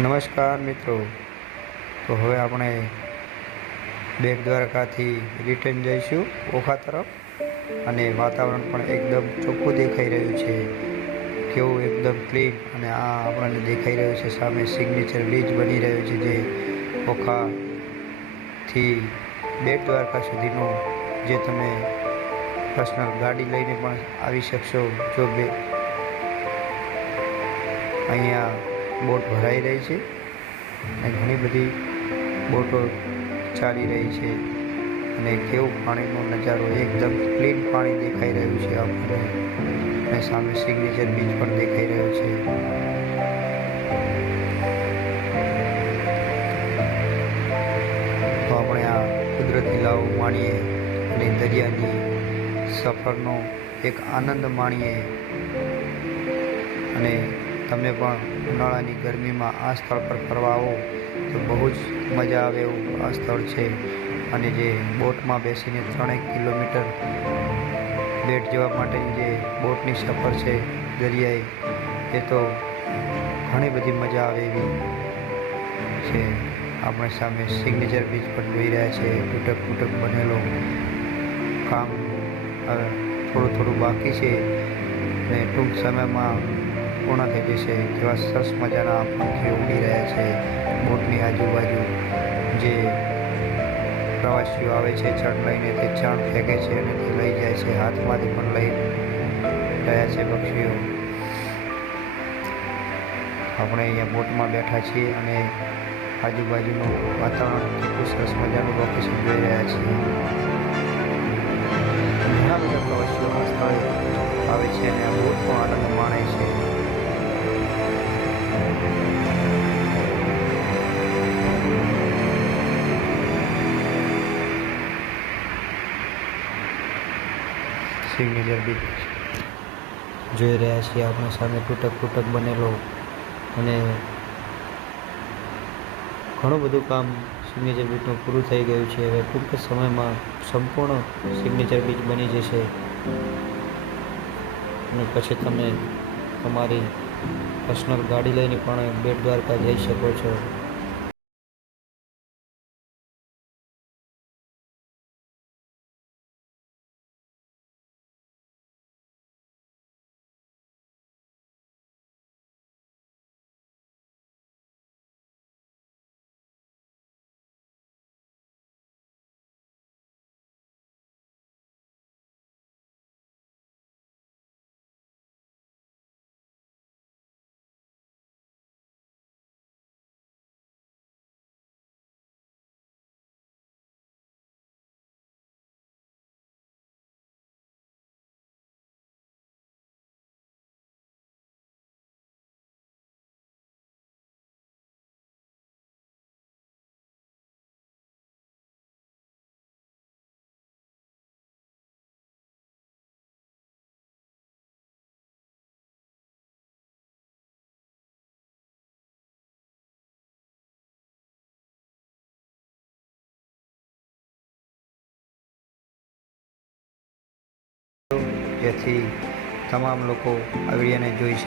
નમસ્કાર મિત્રો. તો હવે આપણે બેટ દ્વારકાથી રિટર્ન જઈશું ઓખા તરફ, અને વાતાવરણ પણ એકદમ ચોખ્ખું દેખાઈ રહ્યું છે, કેવું એકદમ ક્લીન. અને આ આપણને દેખાઈ રહ્યું છે સામે સિગ્નેચર બ્રિજ બની રહ્યો છે, જે ઓખાથી બેટ દ્વારકા સુધીનો, જે તમે પર્સનલ ગાડી લઈને પણ આવી શકશો. જો અહીંયા બોટ ભરાઈ રહી છે અને ઘણી બધી બોટો ચાલી રહી છે, અને કેવું પાણીનો નજારો, એકદમ ક્લીન પાણી દેખાઈ રહ્યું છે આપણને, અને સામે સિગ્નેચર બીચ પણ દેખાઈ રહ્યો છે. તો આપણે આ કુદરતી લાવો માણીએ અને દરિયાની સફરનો એક આનંદ માણીએ. અને તમે પણ ઉનાળાની ગરમીમાં આ સ્થળ પર ફરવા આવો તો બહુ જ મજા આવે એવું આ સ્થળ છે. અને જે બોટમાં બેસીને 3 કિલોમીટર બેટ જવા માટેની જે બોટની સફર છે દરિયાઈ, એ તો ઘણી બધી મજા આવે એવી છે. આપણે સામે સિગ્નેચર બીચ પર જોઈ રહ્યા છે, તૂટક બનેલો. કામ થોડું બાકી છે અને ટૂંક સમયમાં પૂર્ણ થઈ જશે. કેવા સરસ મજાના પંખીઓ ઉડી રહ્યા છે બોટની આજુબાજુ. જે પ્રવાસીઓ આવે છે ચણ લઈને, તે ચણ ફેંકે છે અને તે લઈ જાય છે, હાથમાંથી પણ લઈ રહ્યા છે પક્ષીઓ. આપણે અહીંયા બોટમાં બેઠા છીએ અને આજુબાજુનું વાતાવરણ કેટલું સરસ મજાનું લોકેશન જોઈ રહ્યા છીએ. ઘણા બધા પ્રવાસીઓ આ સ્થળે આવે છે અને આ બોટનો આનંદ માણે છે. સિગ્નેચર બીચ જોઈ રહ્યા છીએ આપણે સામે, તૂટક બનેલો. અને ઘણું બધું કામ સિગ્નેચર બીચનું પૂરું થઈ ગયું છે. હવે ટૂંક સમયમાં સંપૂર્ણ સિગ્નેચર બીચ બની જશે, અને પછી તમે તમારી પર્સનલ ગાડી લઈને પણ બેટ દ્વારકા જઈ શકો છો. જેથી તમામ લોકો આ વિડીયોને જોઈ શકે.